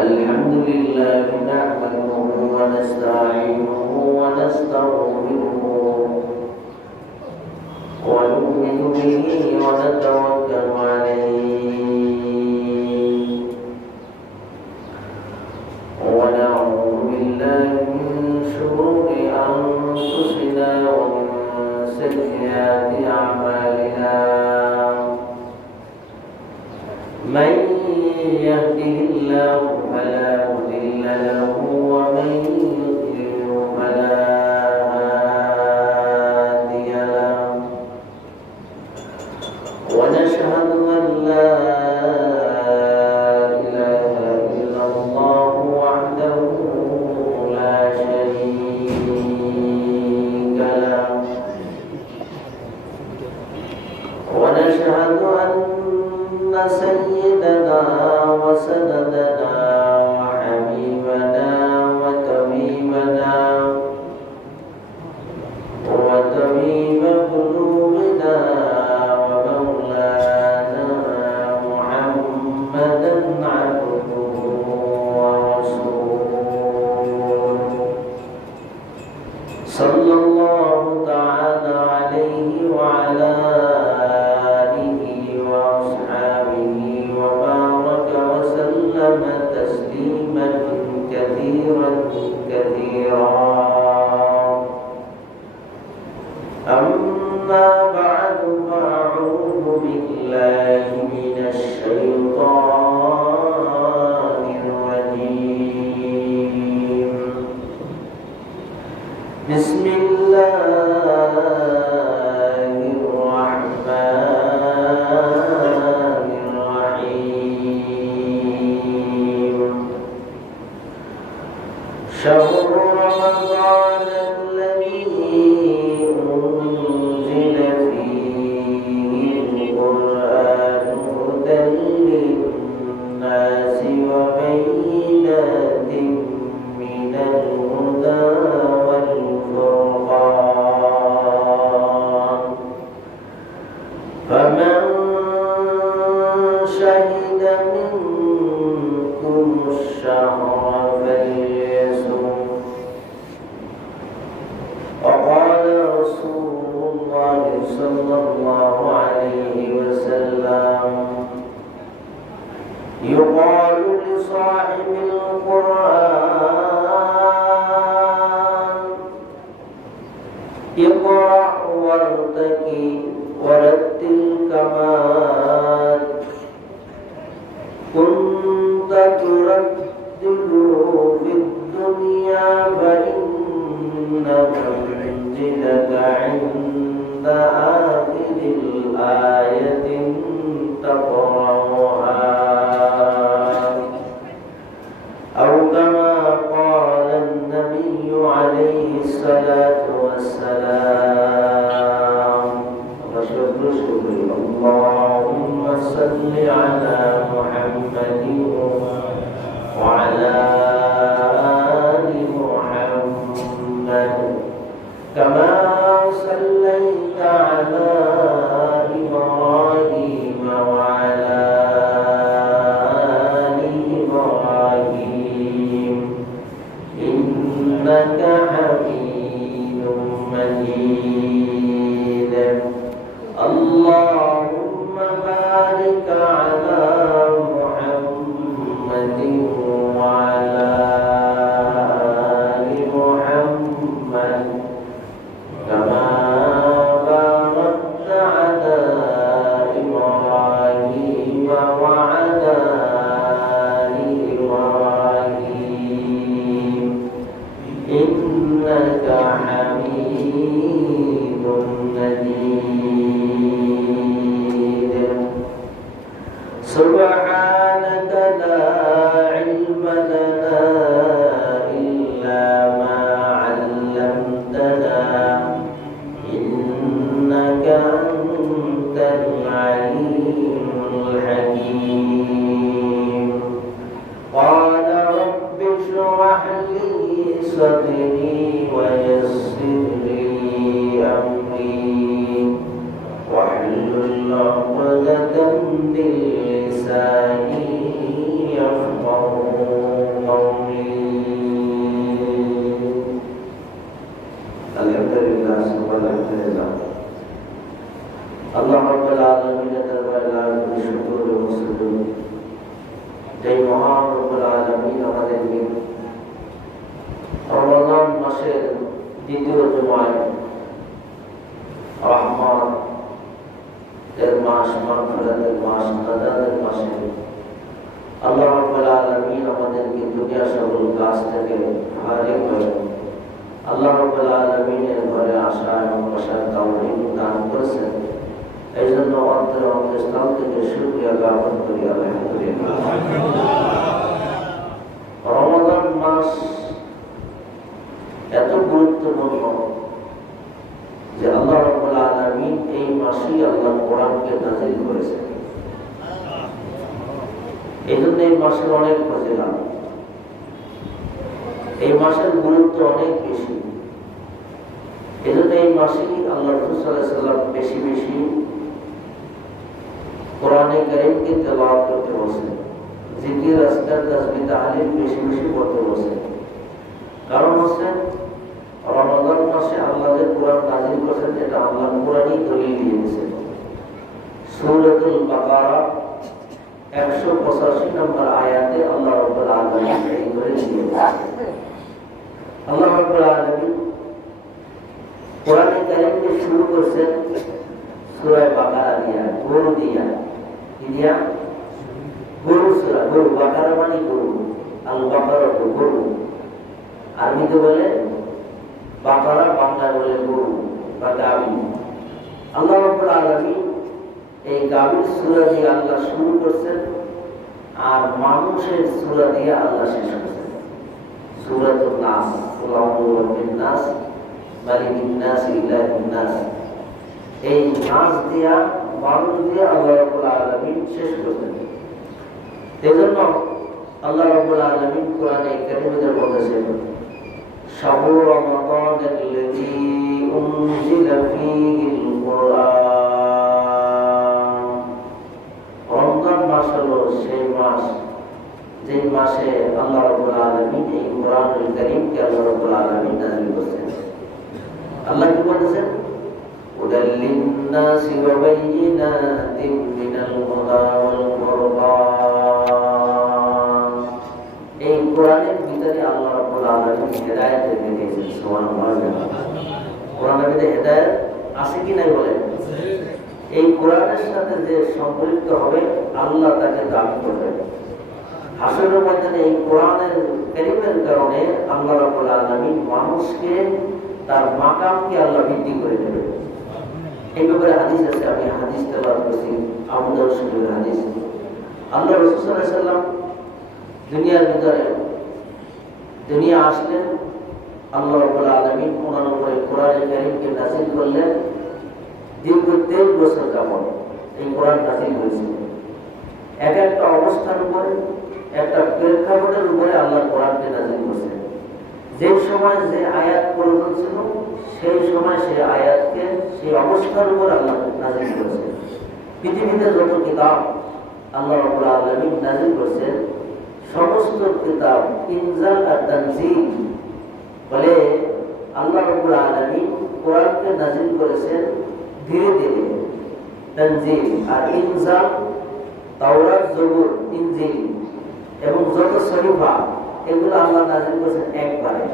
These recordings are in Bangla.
الحمد لله نحمده ونستعينه ونستغفره ونؤمن به ونتوكل عليه ونعوذ بالله من شرور أنفسنا ومن سيئات أعمالنا من يهده الله فلا مضل له ومن يضلل فلا هادي له ونشهد أن لا إله إلا الله وحده لا شريك له ونشهد أن سيدنا وسندنا وحبيبنا وطبيبنا وطبيب قلوبنا ومولانا محمدا عبده ورسوله صلى الله تعالى عليه وعلى تسليما كثيرا أما بعد فأعوذ بالله من الشيطان الرجيم بسم الله الرحمن الرحيم شهر رمضان الذي أنزل فيه القرآن هدى للناس وبينات من الهدى والفرقان فمن شهد منكم الشهر فليصم وقال رسول الله صلى الله عليه وسلم يقال لصاحب القرآن اقرأ وارتقي ورتل كما كنت تردد في الدنيا فإن منزلك عند آخر الآية تقرأها أو كما قال النبي عليه الصلاة والسلام اللهم صل على محمد وعلى آل محمد كما صليت على إبراهيم وعلى آل إبراهيم إنك حميد مجيد اللهم بارك على محمد وعلى آل محمد كما باركت على إبراهيم وعلى آل إبراهيم إنك حميد مجيد سبحانك لا علم لنا إلا ما علمتنا إنك أنت العليم الحكيم قال رب اشرح لي صدري ويسر لي أمري واحلل عقدة من لساني يفقهوا দ্বিতীয় জুমায় রহমত এর মাস, মাগফিরাতের মাস, নাজাতের মাসে আল্লাহ রাব্বুল আলামিন আমাদেরকে দুনিয়া সকল কাজ থেকে ফারিগ করে আল্লাহ রাব্বুল আলামিনের ঘরে আসা এবং বসার তৌফিক দান করেছেন। এই জন্য অন্তরস্থল থেকে শুকরিয়া জ্ঞাপন করি আলহামদুলিল্লাহ। রমাদান মাস এত গুরুত্বপূর্ণ যে আল্লাহ রাব্বুল আলামিন এই মাসেই আল্লাহ কোরআনকে নাযিল করেছেন। এই জন্য এই মাসের অনেক ফজিলত, এই মাসের গুরুত্ব অনেক বেশি। এই জন্য এই মাসেই আল্লাহ রাসূল সাল্লাল্লাহু আলাইহি ওয়াসাল্লাম বেশি বেশি কোরআনে কারীমকে তেলাওয়াত করতে বলেছেন, জিকির, আজকার, তাসবিহ, তাহলিল বেশি বেশি পড়তে বলেছেন। কারণ হচ্ছে রমাদান মাসে আল্লাহ যে কোরআন নাযিল করেছেন এটা আল্লাহ কোরআনই দলিল দিয়ে দিয়েছেন। সূরাতুল বাকারা 185 নম্বর আয়াতে আল্লাহ রাব্বুল আলামিন এই করে দিয়েছেন। আল্লাহ রাব্বুল আলামিন কোরআনে কারীমকে শুরু করেছেন সূরা বাকারা দিয়া, গরু দিয়া। কি দিয়া? গরু সূরা। গরু, বাকারা মানে গরু, আল বাকারা তো গরু। আরবিতে বলে বাকারা, বাংলায় বলে গরু বা গাভী। আল্লাহ রাব্বুল আলামিন এই গাভীর সূরা দিয়ে আল্লাহ শুরু করছেন আর মানুষের সূরা দিয়ে আল্লাহ শেষ করছেন। সূরাতুন নাস, কুল আউযু বিরাব্বিন নাস, মালিকিন নাস, ইলাহিন নাস। এই নাস দিয়া, মানুষ দিয়ে আল্লাহ রাব্বুল আলামিন শেষ করছেন। এজন্য আল্লাহ রাব্বুল আলামিন কোরআনে কারীমে বলেছেন, শাহরু রমাদানাল্লাযী উনজিলা ফীহিল কুরআন। রমজান মাস হলো সেই মাস যে মাসে আল্লাহ রাব্বুল আলামিন এই কোরআনুল কারীমকে আল্লাহ রাব্বুল আলামিন নাযিল করেছেন। আল্লাহ কি বলেছেন? হুদাল লিন-নাসি ওয়া বায়্যিনাতিন মিনাল হুদা ওয়াল ফুরকান। এই কোরআনের ভিতরে আল্লাহ রাব্বুল আলামিন হেদায়েত রেখে দিয়েছেন। সুবহানাল্লাহ। কোরআনের ভিতরে হেদায়েত আছে কি নাই বলেন? এই কোরআনের সাথে যে সম্পৃক্ত হবে আল্লাহ তাকে দান করবেন। হাসরের ময়দানে এই কোরআনের কারীমের কারণে আল্লাহ রাব্বুল আলামিন মানুষকে তার মাকামকে আল্লাহ বৃদ্ধি করে দেবেন। এই ব্যাপারে হাদিস আছে, আমি হাদিস তেলাওয়াত করছি, আবু দাউদ শরীফের হাদিস। আল্লাহ রাসূল সাল্লাল্লাহু আলাইহি ওয়াসাল্লাম দুনিয়ার ভিতরে দুনিয়া আসলেন, আল্লাহ রাব্বুল আলামিন ওনার উপরে কোরআনুল কারীমকে নাযিল করলেন। দীর্ঘ 23 বছর যাবত এই কোরআন নাযিল হয়েছে। এক একটা অবস্থার উপরে, একটা প্রেক্ষাপটের উপরে আল্লাহ কোরআনকে নাযিল করেছেন। যে সময় যে আয়াত প্রয়োজন ছিল সেই সময় সেই আয়াতকে সেই অবস্থার উপর আল্লাহ নাযিল করেছেন। পৃথিবীতে যত কিতাব আল্লাহ রাব্বুল আলামিন নাযিল করেছেন সমস্ত কিতাব ইনজাল আর তানজিল বলে আল্লাহ রাব্বুল আলামিন কোরআনকে নাযিল করেছেন ধীরে ধীরে। তানজিল আর ইনজাল, তাওরাত, জবুর, ইনজিল এবং যত শরীফা এগুলো আল্লাহ নাযিল করেছেন একবারে।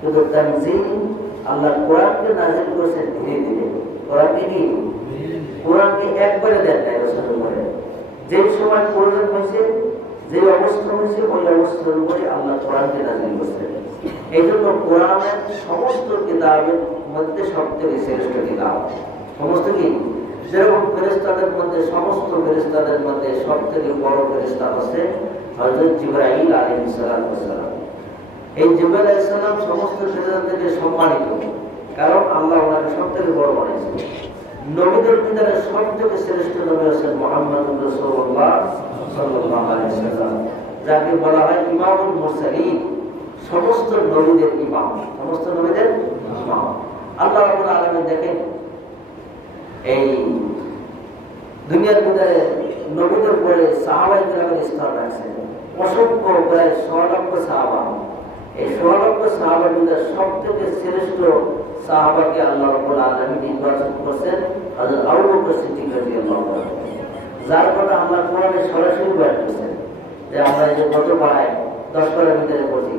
কিন্তু তানজিল আল্লাহ কোরআনকে নাযিল করেছেন ধীরে ধীরে। কোরআনকে কি? কোরআনকে একবারে দেন নাই রসুলের উপরে। যে সময় প্রয়োজন হয়েছে, যে অবস্থা হয়েছে ওই অবস্থার উপরে আল্লাহ কোরআনকে নাযিল করেছেন। এই জন্য কোরআনের সমস্ত কিতাবের মধ্যে সবথেকে শ্রেষ্ঠ কিতাব। সমস্ত কি? যেরকম ফেরেশতাদের মধ্যে, সমস্ত ফেরেশতাদের মধ্যে সবথেকে বড় ফেরেশতা হচ্ছে হযরত জিবরাইল আলাইহিস সালাম। এই জিবরাইল আলাইহিস সালাম সমস্ত ফেরেশতা থেকে সম্মানিত, কারণ আল্লাহ ওনাকে সবথেকে বড় বানিয়েছেন। নবীদের ভিতরে সবথেকে শ্রেষ্ঠ নবী হচ্ছেন মুহাম্মদুর রাসূলুল্লাহ সাল্লাল্লাহু আলাইহি ওয়াসাল্লাম, যাকে বলা হয় ইমামুল মুরসালিন, সমস্ত নবীদের ইমাম, সমস্ত নবীদের ইমাম। আল্লাহ রাব্বুল আলামিন দেখেন এই দুনিয়ার ভিতরে নবীদের পরে সাহাবায়ে কেরামের স্তর রাখছেন অসংখ্য, প্রায় 100 লক্ষ সাহাবা। এই 100 লক্ষ সাহাবার ভিতরে সবথেকে শ্রেষ্ঠ সাহাবাকে আল্লাহ রাব্বুল আলামিন নির্বাচন করেছেন হযরত আবু বকর সিদ্দিক রাদিয়াল্লাহু আনহু, যার কথা আল্লাহ কোরআনে সরাসরি বয়ান করেছেন যে আমরা এই যে গত পাড়ায় 10 পাড়ার ভিতরে পড়ছি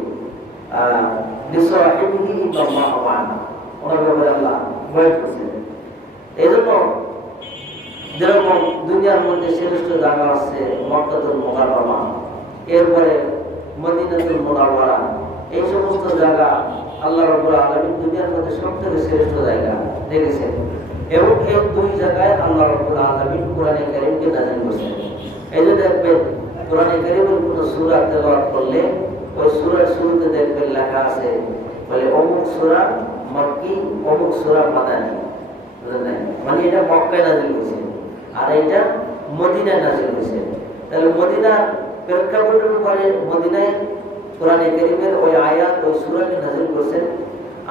লিসাহিবিহি ইন্নাল্লাহ মা'ানা, ওনার ব্যাপারে আল্লাহ ভয় করছেন। এই জন্য যেরকম দুনিয়ার মধ্যে শ্রেষ্ঠ জায়গা আছে মক্কাতুল মুকাররমা, এরপরে মদিনাতুল মুনাওয়ারা, এই সমস্ত জায়গা আল্লাহ রাব্বুল আলামিন দুনিয়ার মধ্যে সবথেকে শ্রেষ্ঠ জায়গা রেখেছেন। এবং এই দুই জায়গায় আল্লাহ রাব্বুল আলামিন কোরআনে কারীমকে নাযিল করেছেন। এই যে দেখবেন কোরআনে কারীমের কোনো সূরা তেলাওয়াত করলে ওই সূরার শুরুতে দেখবেন লেখা আছে বলে অমুক সূরা মক্কি, অমুক সূরা মাদানী, বুঝলেন? মানে এটা মক্কায় নাযিল হয়েছে আর এটা মদিনায় নাযিল হয়েছে। তাহলে মদিনার প্রেক্ষাপটের উপরে মদিনায় কোরআনে কারীমের ওই আয়াত ওই সূরাকে নাযিল করেছেন,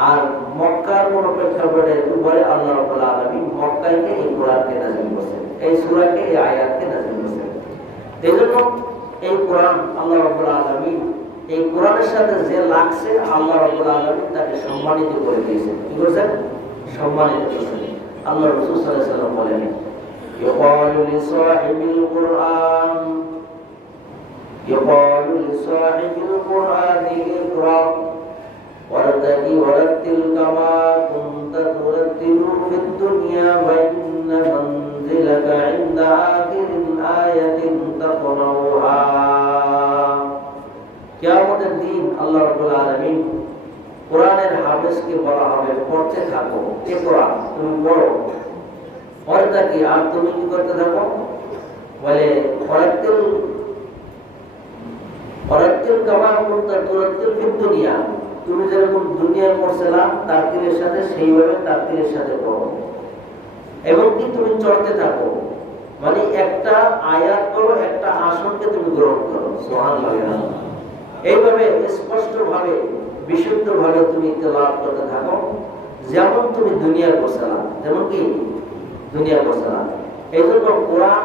আর মক্কার কোন প্রেক্ষাপটের উপরে আল্লাহ রাব্বুল আলামিন মক্কায়কে এই কোরআনকে নাযিল করেছেন, এই সূরাকে এই আয়াতকে নাযিল করেছেন। এজন্য এই কোরআন আল্লাহ রাব্বুল আলামিন এই কোরআনের সাথে যে লাগছে আল্লাহ রাব্বুল আলামিন তাকে সম্মানিত করে দিয়েছেন। কি করেছেন? সম্মানিত করেছেন। আল্লাহ রাসূল সাল্লাল্লাহু আলাইহি ওয়াসাল্লাম বলেন ইয়াকালু লিসাহিবিল কুরআন يقال لصاحب القرآن اقرأ وارتقي ورتل كما كنت ترتل في الدنيا فإن منزلك عند آخر آية تقرأها। কিয়ামতের দিন আল্লাহ রাব্বুল আলামিন কোরআনের হাফেজকে বলা হবে পড়তে থাকো, এ কোরআন তুমি পড়ো, ওয়ারতাকি, আর তুমি কি করতে থাকো? বলে ওয়ারাত্তিল কামা কুনতা তুরাত্তিল ফিদ দুনিয়া, তুমি যেরকম দুনিয়ায় পড়ছিলা তারতিলের সাথে সেইভাবে তারতিলের সাথে পড়ো, এবং কি তুমি চড়তে থাকো, মানে একটা আয়াত পড়ো, একটা আসনকে তুমি গ্রহণ করো। সুবহানাল্লাহ। এইভাবে স্পষ্টভাবে বিশুদ্ধভাবে তুমি তেলাওয়াত করতে থাকো, যেমন তুমি দুনিয়ায় পড়ছিলা, যেমন কি দুনিয়ায় পড়ছিলা। এই জন্য কোরআন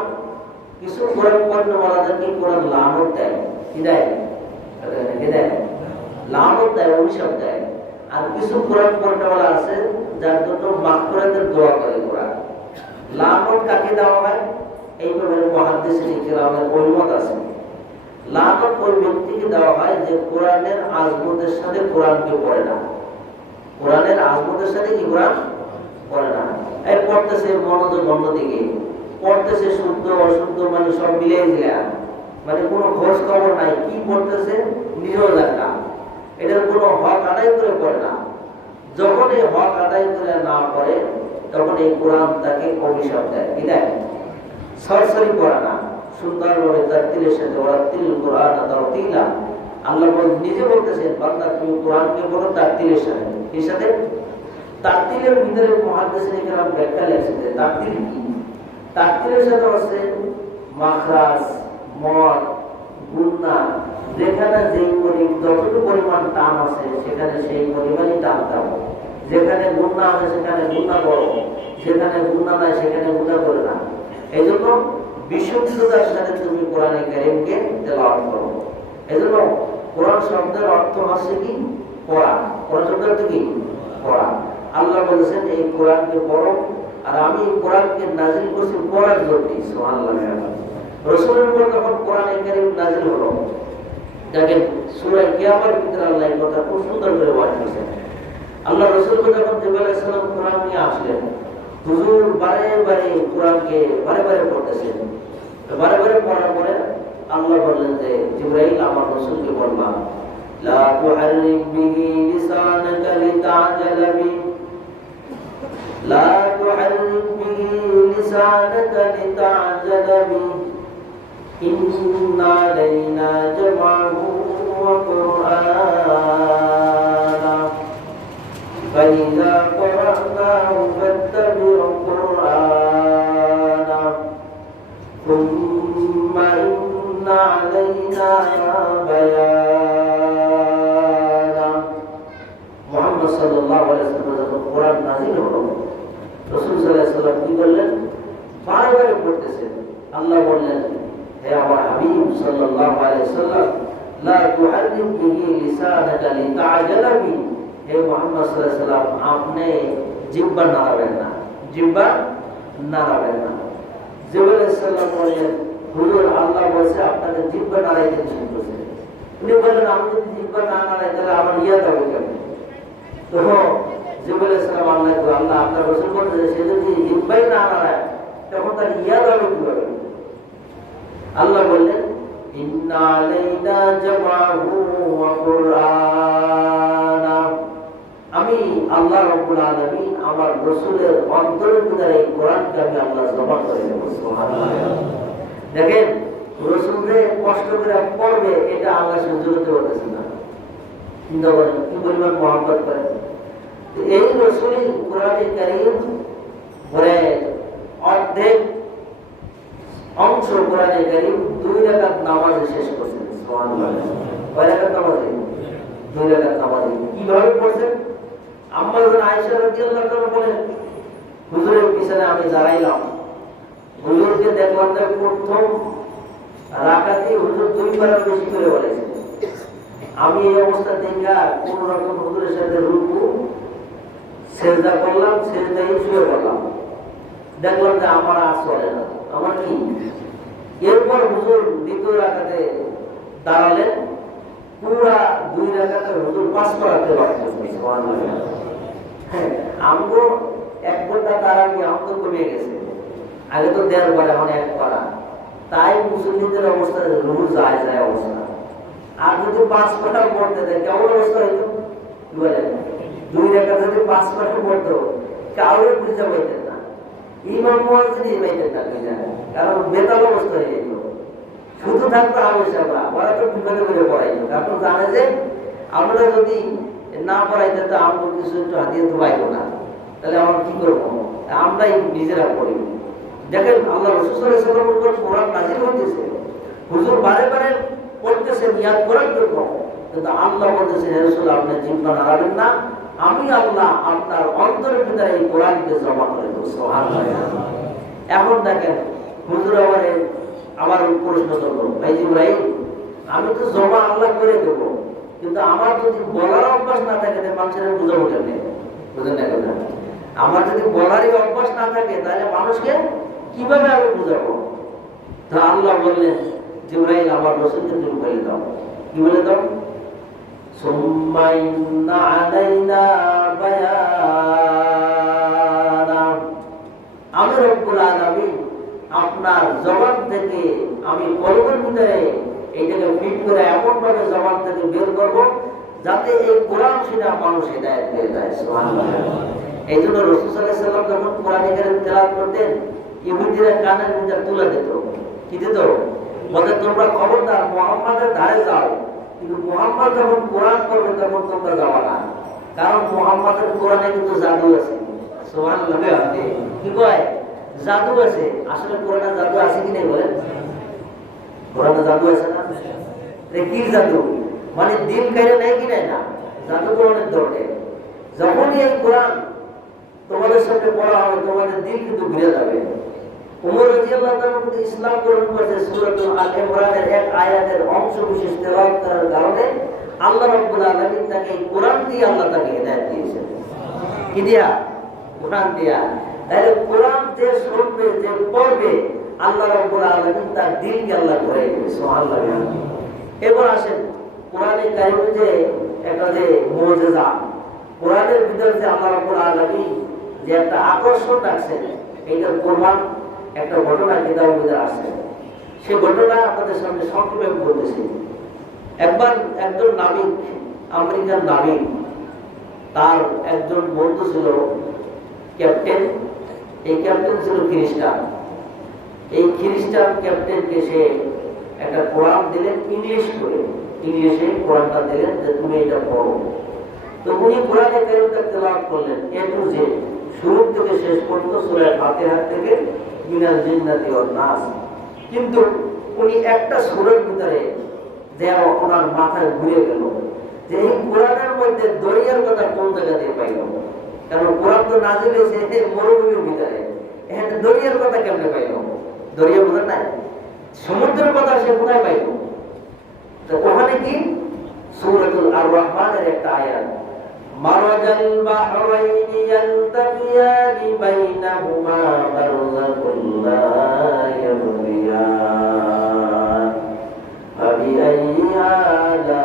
কিছু কোরআন পড়নেওয়ালাদেরকে কোরআন লানত দেয়, কি দেয়? লানত দেয়, অভিশাপ দেয়। আর কিছু কোরআন পড়নেওয়ালা আছে যার জন্য মাগফিরাতের দোয়া করে কোরআন। লানত কাকে দেওয়া হয়? এইভাবে মুহাদ্দিসিন কিরামের ঐমত আছে। লানত ওই ব্যক্তিকে দেওয়া হয় যে কোরআনের আজমতের সাথে কোরআনকে পড়ে না, কোরআনের আজমতের সাথে কি কোরআন পড়ে না। এই পড়তেছে মনোযোগ অন্যদিকে, পড়তেছে শুদ্ধ অশুদ্ধ মানে সব মিলিয়ে দিলাম, মানে কোনো খোঁজ খবর নাই, কি পড়তেছে নিজেও জানে না, এটার কোনো হক আদায় করে পড়ে না। যখন এই হক আদায় করে না পড়ে তখন এই কোরআন তাকে অভিশাপ দেয়, কি দেয়? সরাসরি পড়ে না, সুন্দরভাবে তারতিলের সাথে ওয়ারাত্তিল কোরআন তারতিলা। আল্লাহ নিজে বলতেছেন বান্দা তুমি কোরআনকে পড়ো তারতিলের সাথে। এর সাথে তারতিলের ভিতরে মুহাদ্দিসিন কিরাম ব্যাখ্যা লিখেছেন যে তারতিল কি? তারতিলের সাথে আছে মাখরাজ, মদ, গুন্না, যেখানে যেই যতটুকু পরিমাণ টান আছে সেখানে সেই পরিমাণই টান দাও, যেখানে গুন্না আছে সেখানে গুন্না করো, যেখানে গুন্না নাই সেখানে গুন্না করে না। এই জন্য বিশুদ্ধতার সাথে তুমি কোরআনে কারীমকে তেলাওয়াত করো। এই জন্য কোরআন শব্দের অর্থ হচ্ছে কি? পড়া। কোরআন শব্দের অর্থ কি? পড়া। আল্লাহ বলেছেন এই কোরআনকে পড়ো, আর আমি কোরআনকে নাযিল করছি পড়ার জন্য। সুবহানাল্লাহ। রাসূলের উপর যখন কোরআনে কারীম নাযিল হলো, দেখেন সূরা কিয়ামার ভিতরে আল্লাহ এই কথা খুব সুন্দর করে বর্ণনা করেছেন। আল্লাহ রাসূলকে যখন জিবরাইল আলাইহিস সালাম কোরআন নিয়ে আসলেন, হুজুর বারে বারে কোরআনকে বারে বারে পড়তেছেন। বারে বারে পড়ার পরে আল্লাহ বললেন যে জিবরাইল আমার রাসূলকে বলবা লা তুহাররিক বিহি লিসানাকা লিতা'জালা বি, লা তুহাররিক বিহি লিসানাকা লিতা'জালা বি, ইন্না আলাইনা জামা'হু ওয়া কুরআনা ফাইযা قرأناه فاتبع قرآنه ثم إن علينا بيانه। মুহাম্মদ সাল্লাল্লাহু আলাইহি ওয়াসাল্লাম যখন কোরআন নাযিল হলো, রাসূল সাল্লাল্লাহু আলাইহি ওয়াসাল্লাম কি করলেন? বারবার পড়তেছেন। আল্লাহ বললেন হে আমার হাবিব সাল্লাল্লাহু আলাইহি ওয়াসাল্লাম লা তুহাররিক বিহি লিসানাকা লিতা'জালা বি, হে মুহাম্মদ সাল্লাল্লাহু আলাইহি ওয়াসাল্লাম আপনি জিহ্বা নাড়াবেন না, জিহ্বা নাড়াবেন না। জিবরাইল আলাইহিস সালাম বলেন হুজুর আল্লাহ বলেছে আপনাদের জিহ্বা নাড়াইতে নিষেধ করেছে, উনি বললেন আমি যদি জিব্বা না নাড়াই তাহলে আমার ইয়া যাবে কেন? তো জিবরাইল আলাইহিস সালাম আল্লাহ আপনার রাসূল বলতেছে সে যদি জিব্বাই না নাড়ায় তখন তার ইয়া যাবে কিভাবে? আল্লাহ বললেন ইন্না আলাইনা জামাহু ওয়া কুরআনা, আমি আল্লাহ রাব্বুল আলামিন আমার রাসূলের অন্তরের ভিতরে এই কোরআনকে আমি আল্লাহ জমা করে দেব। সুবহানাল্লাহ। দেখেন রাসূলকে কষ্ট করে পড়বে এটা আল্লাহ সহ্য করতে পারতেছে না। চিন্তা করেন কি পরিমাণ মহব্বত করেন। এই রাসূলই কোরআনে কারীম পড়ে অর্ধেক অংশ কোরআনে কারীম 2 রাকাত নামাজে শেষ করেছেন। সুবহানাল্লাহ। কয় রাকাত নামাজে? 2 রাকাত নামাজে। কিভাবে পড়ছেন? আম্মা আয়েশা রাদিয়াল্লাহু তাআলা বলেন হুজুরের পিছনে আমি দাঁড়াইলাম, হুজুরকে দেখলাম যে প্রথম রাকাতে হুজুর 2 বার বেশি করে বলেছেন। আমি এই অবস্থা দেখা কোন রকম হুজুরের সাথে রুকু সিজদা করলাম, সিজদায় শুয়ে পড়লাম। দেখলাম যে আমার আর চলে না, আমার কি? এরপর হুজুর দ্বিতীয় রাকাতে দাঁড়ালেন, পুরা 2 রাকাতে হুজুর 5 রাকাতে বসেছেন। সুবহানাল্লাহ। আমগো 1 ঘন্টা তারাবি আমগো কমে গেছে, আগে তো 1.5 বার এখন 1 পারা, তাই মুসলিমদের অবস্থা রুহু যায় অবস্থা। আর যদি 5 পারা পড়তে দেয় কেমন অবস্থা হইতো বলেন? 2 রাকাতে যদি 5 পারা পড়তো কাউরে বুঝতে পারতেন না, ইমাম মুয়াজ্জিন পাইতেন না বুঝা, কারণ বেতাল অবস্থা হয়ে যেত। শুধু থাকতো আবশ্যকরা, ওরা তো বিপদে করে পড়াইতো, কারণ জানে যে আমরা যদি না পড়াইতে তো আমরা কিছু একটু হাতিয়ে তো পাইবো না, তাহলে আমরা কি করবো? আমরাই নিজেরা পড়ি। দেখেন আল্লাহ রাসূল সাল্লাল্লাহু আলাইহি ওয়াসাল্লামের উপর কোরআন নাযিল হইতেছে, হুজুর বারে বারে পড়তেছেন ইয়াদ করার জন্য, কিন্তু আল্লাহ বলতেছে হে রাসূল আপনি জিহ্বা নাড়াবেন না, আমি আল্লাহ আপনার অন্তরের ভিতরে এই কোরআনকে জমা করে দেব। সুবহানাল্লাহ। এখন দেখেন হুজুর আমার প্রশ্ন করলো, ভাই জিবরাইল আমি তো জমা আল্লাহ করে দেবো, কিন্তু আমার যদি বলার অভ্যাস না থাকে তাহলে মানুষের বুঝাবো কেমনে? বুঝেন না কেন? আমার যদি বলারই অভ্যাস না থাকে তাহলে মানুষকে কিভাবে আমি বুঝাবো? তা আল্লাহ বললেন জিবরাইল আমার রাসূলকে তুমি বলে দাও। কি বলে দাও? সুম্মা ইন্না আলাইনা বায়ানা, আমি রব্বুল আলামিন আপনার জবান থেকে আমি কলমের ভিতরে এইটাকে ফিট করে এমন ভাবে জবান থেকে বের করব যাতে এই কোরআন শুনে মানুষ হিদায়াত পেয়ে যায়। সুবহানাল্লাহ। এই জন্য রাসূল সাল্লাল্লাহু আলাইহি ওয়াসাল্লাম যখন কোরআন কারীম তেলাওয়াত করতেন ইহুদিরা কানের ভিতর তুলে দিত, কি দিত? বলে তোমরা খবরদার মুহাম্মাদের ধারে যাও, কিন্তু মুহাম্মদ যখন কোরআন পড়বে তখন তোমরা যাওয়া না, কারণ মুহাম্মাদের কোরআনে কিন্তু জাদু আছে। সুবহানাল্লাহ। কি কয়? জাদু আছে। আসলে কোরআনে জাদু আছে কি নাই বলেন? কোরআনে জাদু আছে না? কি জাদু? মানে দিন কাইরে নাই কি নাই না, জাদু তো অনেক ধরনের। যখনই এই কোরআন তোমাদের সাথে পড়া হবে তোমাদের দিল কিন্তু ঘুরে যাবে। ওমর রাদিয়াল্লাহু তাআলা ইসলাম গ্রহণ করেছে সূরাতুল আল ইমরানের এক আয়াতের অংশ বিশেষ তেলাওয়াত করার কারণে আল্লাহ রাব্বুল আলামিন তাকে এই কোরআন দিয়ে আল্লাহ তাকে হিদায়াত দিয়েছেন। কি দিয়া? কোরআন দিয়া। তাহলে কোরআন যে শুনবে যে পড়বে আল্লাহ রাব্বুল আলামিন তার দিলকে আল্লাহ ঘুরে দেবে। সুবহানাল্লাহ। এবার আসেন কোরআনে কারীমে যে একটা যে মুজিজা, কোরআনের ভিতরে যে আল্লাহ রাব্বুল আলামিন যে একটা আকর্ষণ রাখছেন, এইটার প্রমাণ একটা ঘটনা কিতাবের ভিতরে আসছে। সেই ঘটনা আপনাদের সামনে সংক্ষেপে বলতেছি। একবার একজন নাবিক, আমেরিকান নাবিক, তার একজন বন্ধু ছিল ক্যাপ্টেন। এই ক্যাপ্টেন ছিল খ্রিস্টান। এই খ্রিস্টান ক্যাপ্টেনকে সে একটা কোরআন দিলেন ইংলিশ করে, ইংলিশে কোরআনটা দিলেন যে তুমি এটা পড়ো। তো উনি কোরআনে কারীমটা তেলাওয়াত করলেন এ টু জেড, শুরু থেকে শেষ পর্যন্ত সূরা ফাতিহা থেকে মিনাল জিন্নাতি ওয়ান নাস। কিন্তু উনি একটা সূরার ভিতরে যে ওনার মাথায় ঘুরে গেল যে এই কোরআনের মধ্যে দরিয়ার কথা কোন জায়গা দিয়ে পাইল, কারণ কোরআন তো নাজিল হয়েছে মরুভূমির ভিতরে, এখানে দরিয়ার কথা কেমনে পাইল? দরিয়া বোঝেন নাই, সমুদ্রের কথা সে কোথায় পাইল? তো ওখানে কি সূরাতুল আর রহমানের একটা আয়াত, মারাজাল বাহরাইনি ইয়ালতাকিয়ানি বাইনাহুমা বারযাকুন লা ইয়াবগিয়ান ফাবিআইয়ি আলা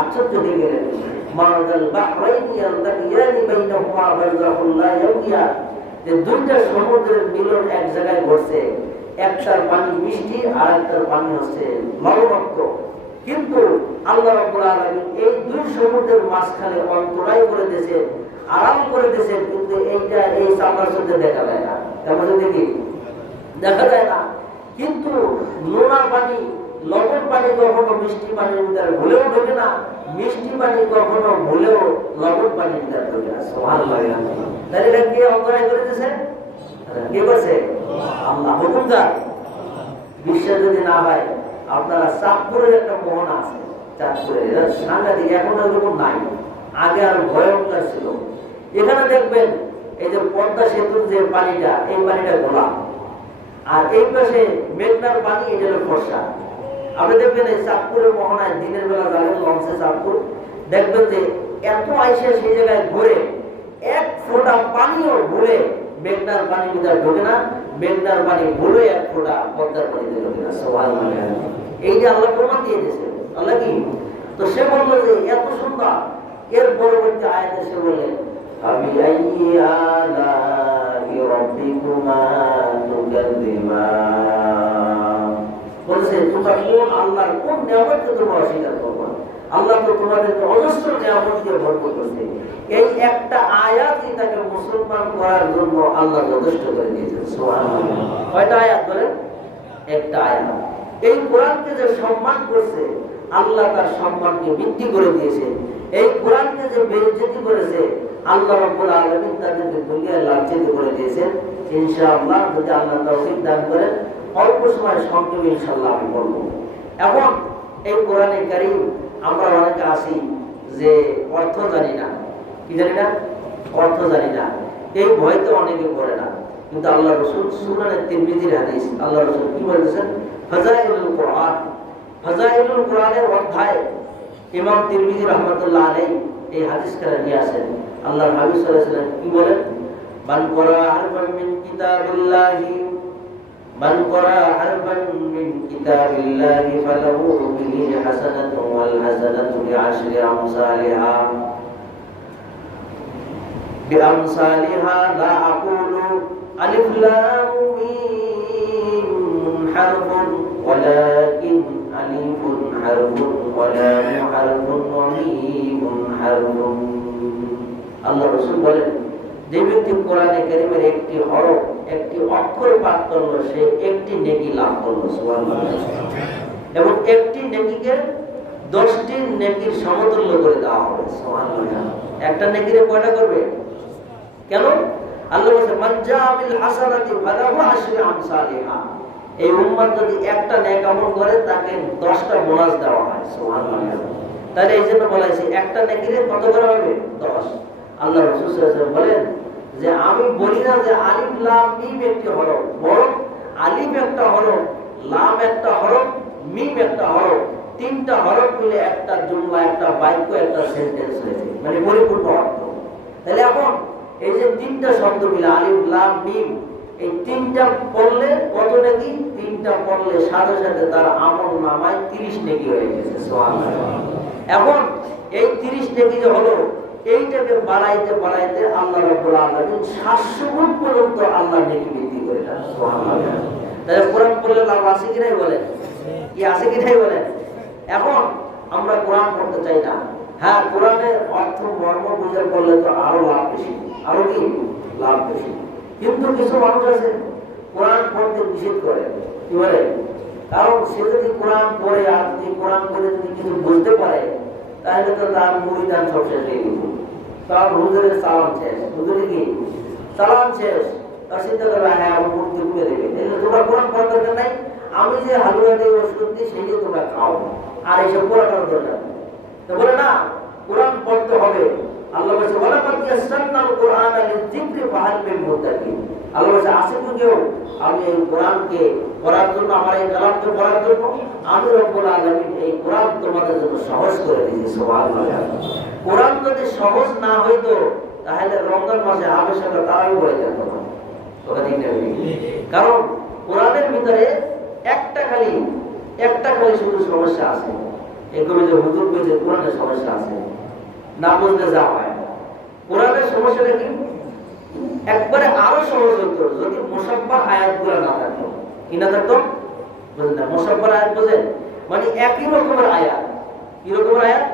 আশ্চর্য হয়ে গেলেন। মারাজাল বাহরাইনি ইয়ালতাকিয়ানি বাইনাহুমা বারযাখুন লা ইয়াবগিয়া, যে দুইটা সমুদ্রের মিলন এক জায়গায় ঘটছে, একটার পানি মিষ্টি আর একটার পানি হচ্ছে লবণাক্ত, কিন্তু আল্লাহ রাব্বুল আলামিন এই দুই সমুদ্রের মাঝখানে অন্তরায় করে দিয়েছেন, আরাম করে দিয়েছেন, কিন্তু এইটা এই চামড়ার সাথে দেখা যায় না। কেমন দেখি দেখা যায় না, কিন্তু নোনা পানি লবণ পানি কখনো মিষ্টি পানির ভিতরে ভুলেও ঢোকে না, মিষ্টি পানি কখনো ভুলেও লবণ পানির ভিতরে ঢোকে না। সুবহানাল্লাহ। তাহলে এটা কে অন্তরায় করে দিয়েছে? কে করছে? আল্লাহ হুকুমদার। বিশ্বাস যদি না হয়, আপনারা চাঁদপুরের একটা মোহনা আছে, চাঁদপুরের, এটা সাংঘাতিক, এখন ওইরকম নাই, আগে আর ভয়ঙ্কর ছিল। এখানে দেখবেন এই যে পদ্মা সেতুর যে পানিটা, এই পানিটা গোলাপ, আর এই পাশে মেঘনার পানি, এটা হলো ফর্সা। আপনি দেখবেন এই চাঁদপুরের মোহনায় দিনের বেলা যাবেন লঞ্চে চাঁদপুর, দেখবেন যে এত আইসে সেই জায়গায় ঘুরে এক ফোঁটা পানিও ভুলে মেঘনার পানি ভিতরে ঢোকে না, মেঘনার পানি ভুলে এক ফোঁটা পদ্মার পানিতে ঢোকে না। সুবহানাল্লাহ। এই যে আল্লাহ প্রমাণ দিয়ে দিয়েছে। আল্লাহ কি তো সে বললো যে এত সুন্দর। এর পরবর্তী আয়াতে সে বললেন ফাবিআইয়ি আলাই রাব্বিকুমা তুকাযযিবান, বলছে তোমরা কোন আল্লাহর কোন নিয়ামতকে তোমরা অস্বীকার করবে? আল্লাহ তো তোমাদেরকে অজস্র নিয়ামত দিয়ে ভরপুর করেছে। এই একটা আয়াতই তাকে মুসলমান করার জন্য আল্লাহ যথেষ্ট করে দিয়েছেন। সুবহানাল্লাহ। কয়টা আয়াত বলেন? একটা আয়াত। এই কোরআনকে যে সম্মান করছে, আল্লাহ তার সম্মানকে বৃদ্ধি করে দিয়েছে। এই কোরআনকে যে বেইজ্জতি করেছে, আল্লাহ রাব্বুল আলামিন তাদেরকে দুনিয়ায় লাঞ্ছিত করে দিয়েছেন। ইনশাআল্লাহ যদি আল্লাহ তৌফিক দান করেন, অল্প সময় সংক্ষেপে ইনশাআল্লাহ আমি বলব। এখন এই কোরআনে কারীম আমরা অনেকে আছি যে অর্থ জানি না, কি জানি না, অর্থ জানি না, এই ভয়তে অনেকে পড়ে না। কিন্তু আল্লাহ রাসূল সুনানে তিরমিজির হাদিস, আল্লাহ রাসূল কি বলেছেন? ফাযাইলুল কোরআন, ফাযাইলুল কোরআনের অধ্যায় ইমাম তিরমিজি রাহমাতুল্লাহ আলাইহি এই হাদিসটা নিয়ে আসেন। আল্লাহর হাবিব সাল্লাল্লাহু আলাইহি ওয়াসাল্লাম কি বলেন? মান ক্বারা হারফান মিন কিতাবিল্লাহি, মান ক্বারা হারফান মিন কিতাবিল্লাহি ফালাহু বিহি হাসানাতুন ওয়াল হাসানাতু বিআশরি আমসালিহা, বিআমসালিহা লা আকুলু আলিফ লাম মিম হারফুন ওয়ালাকিন আলিফুন হারফুন ওয়া লাম হারফুন ওয়া মিম হারফুন। আল্লাহ রাসূল বলেন, যে ব্যক্তি কোরআনে কারীমের একটি হরফ, একটি অক্ষর পাঠ করলো, সে একটি নেকি লাভ করলো। সুবহানাল্লাহ। এবং একটি নেকিকে 10টি নেকির সমতুল্য করে দেওয়া হবে। সুবহানাল্লাহ। একটা নেকিরে কয়টা করবে? কেন? আল্লাহ বলেন মান জাআ বিল হাসানাতি ফালাহু আশরু আমসালিহা। এই উম্মত যদি একটা নেক আমল করে, তাকে 10টা বোনাস দেওয়া হয়। সুবহানাল্লাহ। তাহলে এই জন্য বলা হয়েছে একটা নেকিরে কত করা হবে? 10। আল্লাহ রাসূল সাল্লাল্লাহু আলাইহি ওয়াসাল্লাম বলেন যে আমি বলি না যে আলিফ লাম মিম একটি হরফ, বরং আলিফ একটা হরফ, লাম একটা হরফ, মিম একটা হরফ, তিনটা হরফ মিলে একটা জুমলা, একটা বাক্য, একটা সেন্টেন্স হয়েছে, মানে পরিপূর্ণ অর্থ। তাহলে এখন এই যে তিনটা শব্দ মিলে আলিফ লাম মিম, এই তিনটা পড়লে কত নেকি? তিনটা পড়লে সাথে সাথে তার আমল নামায় 30 নেকি হয়ে গেছে। সুবহানাল্লাহ। এখন এই 30 নেকি যে হলো, এইটাকে বাড়াইতে বাড়াইতে আল্লাহ রাব্বুল আলামিন 700 গুণ পর্যন্ত আল্লাহ নেকি বৃদ্ধি করে দেন। সুবহানাল্লাহ। তাহলে কোরআন পড়লে লাভ আছে কি নাই বলেন? কি আছে কি নাই বলেন? এখন আমরা কোরআন পড়তে চাই না। হ্যাঁ, কোরআনের অর্থ মর্ম বুঝে পড়লে তো আরো লাভ বেশি, আরো কি লাভ বেশি। কিন্তু কিছু মানুষ আছে কোরআন পড়তে নিষেধ করে। কি বলে? কারণ সে যদি কোরআন পড়ে আর যদি কোরআন পড়ে যদি কিছু বুঝতে পারে, তাহলে তো তার মুরিদান সব শেষ হয়ে গেছে, তার হুজুরের সালাম শেষ। হুজুরে কি সালাম শেষ, তার চিন্তা করবে হ্যাঁ আমার মুক্তি খুলে দেবে। তোমরা কোরআন পড়ার দরকার নাই, আমি যে হালুয়া দিয়ে ওষুধ দিই সেইটা তোমরা খাও, আর এইসব পড়ানোর দরকার নেই। তো বলে না, কোরআন পড়তে হবে। আল্লাহ বলছে ওয়ালাকাদ ইয়াসসারনাল কুরআনা লিযিকরি ফাহাল মিন মুদ্দাকির। আল্লাহ বলছে আছে তো কেউ আমি এই কোরআনকে পড়ার জন্য, আমার এই কালামকে পড়ার জন্য আমি রব্বুল আলামিন এই কোরআন তোমাদের জন্য সহজ করে দিয়েছি। সুবহানাল্লাহ। কোরআন যদি সহজ না হইতো, তাহলে রমজান মাসে আবেশটা তারাই পড়ে যেত না। কথা ঠিক না? কারণ কোরআনের ভিতরে একটা খালি শুধু সমস্যা আছে। এগুলো যে হুজুর কইছে কোরআনের সমস্যা আছে, না বুঝলে যা হয়। কোরআনের সমস্যাটা কি? একবারে আরো সহজ হতো যদি মুসাফফার আয়াতগুলো না থাকতো। কি না থাকতো? বুঝলেন না? মুসাফফার আয়াত বুঝেন, মানে একই রকমের আয়াত। কি রকমের আয়াত?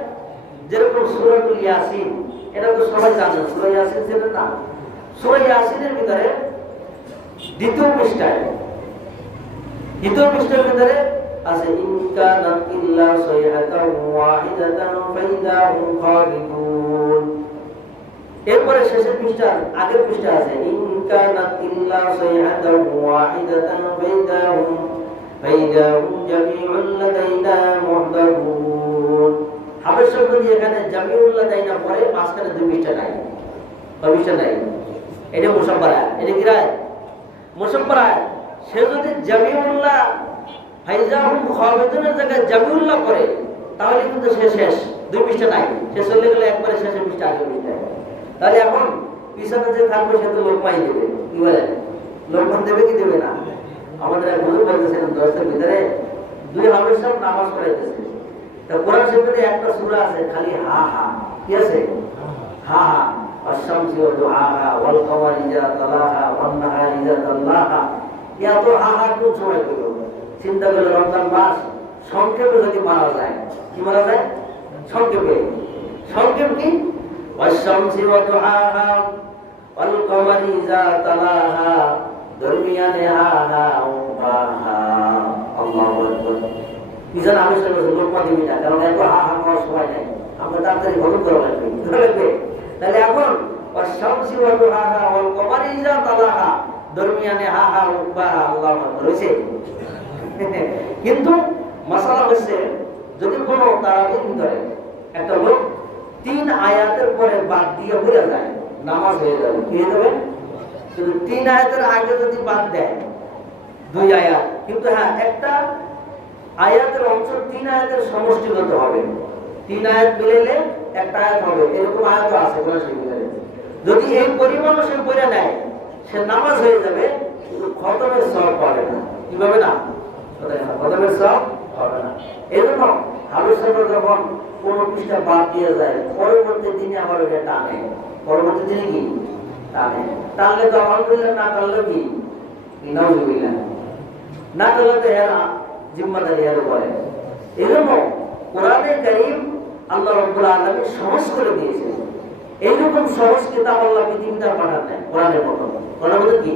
যেরকম সূরাতুল ইয়াসিন, এটা তো সবাই জানেন, সূরা ইয়াসিন চেনেন না? সূরা ইয়াসিনের ভিতরে দ্বিতীয় পৃষ্ঠার ভিতরে আছে ইন কানাত ইল্লা সাইহাতান ওয়াহিদাতান ফাইদা হুম খালিদুন। এরপরে শেষের পৃষ্ঠা, আগের পৃষ্ঠা আছে ইন কানাত ইল্লা সাইহাতান ওয়াহিদাতান ফাইদা হুম জামিউল লাদাইনা মুহদারুন। হাবের শব্দ দিয়ে এখানে জামিউল লাদাইনা পরে মাঝখানে দুই পৃষ্ঠা নাই, পৃষ্ঠা নাই। এটা মুসাফফার আয়াত। এটা কি রায়? মুসাফফার আয়াত। সে যদি জামিউল্লাহ ফাইদা হুম খালিদুনের জায়গায় জামিউল্লাহ পড়ে তাহলে কিন্তু সে শেষ, দুই পৃষ্ঠা নাই, সে চলে গেলে একবারে শেষের পৃষ্ঠা আগে পৃষ্ঠায়। তাহলে এখন পিছনে যে থাকবে সে তো লোকমাই দেবে। কি বলেন? লোকমান দেবে কি দেবে না? আমাদের এক হুজুর বলতেছিলেন দর্শের ভিতরে দুই হাফেজ সাহেব নামাজ পড়াইতেছে, তা কোরআন শরীফে একটা সূরা আছে খালি হা হা। কি আছে? হা হা। আশ-শামসি ওয়া দুহাহা ওয়াল কমারি ইযা তালাহা ওয়ান নাহারি ইযা তাল্লাহা। এত হা হা কোন সময় করলো? চিন্তা করলে রমজান মাস সংক্ষেপে যদি মারা যায়, কি মারা যায়? সংক্ষেপে। সংক্ষেপ কি? আশ-শামসি ওয়া দুহাহা ওয়াল কমারি ইযা তালাহা দরমিয়ানে হা হা ওয়া হা। আল্লাহু আকবার। ইজান আমি বলছি লোকমা দিবি না, কারণ এত হা হা করার সময় নেই, আমরা তাড়াতাড়ি খতম করা লাগবে। তাহলে এখন আশ-শামসি ওয়া দুহাহা ওয়াল কমারি ইযা তালাহা দরমিয়ানে হা হা ওয়া হা। আল্লাহু আকবার হইছে। কিন্তু মাসালা হচ্ছে যদি কোনো তারাবির ভিতরে একটা লোক 3 আয়াতের পরে বাদ দিয়ে ভুলে যায়, নামাজ হয়ে যাবে। কি হয়ে যাবে? শুধু 3 আয়াতের আগে যদি বাদ দেয় 2 আয়াত, কিন্তু হ্যাঁ একটা আয়াতের অংশ 3 আয়াতের সমষ্টিগত হবে। 3 আয়াত মিলাইলে একটা আয়াত হবে, এরকম আয়াত আছে কোরআন শরীফে। যদি এই পরিমাণও সে পড়ে নেয় সে নামাজ হয়ে যাবে, কিন্তু খতমের সওয়াব পাবে না। কিভাবে না? খতমের সওয়াব পাবে না। এজন্য হাফেজ সাহেব যখন কোন পৃষ্ঠা বাদ দিয়ে যায় পরবর্তী দিনে আবার ওটা টানে। পরবর্তী দিনে কি টানে? টানলে তো আলহামদুলিল্লাহ, না টানলে কি নাউজুবিল্লাহ, না টানলে তো এরা জিম্মাদারি এর উপরে। এজন্য কোরআনে কারীম আল্লাহ রাব্বুল আলামিন সহজ করে দিয়েছেন। এইরকম সহজ কিতাব আল্লাহ পৃথিবীতে পাঠান নাই কোরআনের মতো। কোরআনের মতো কি?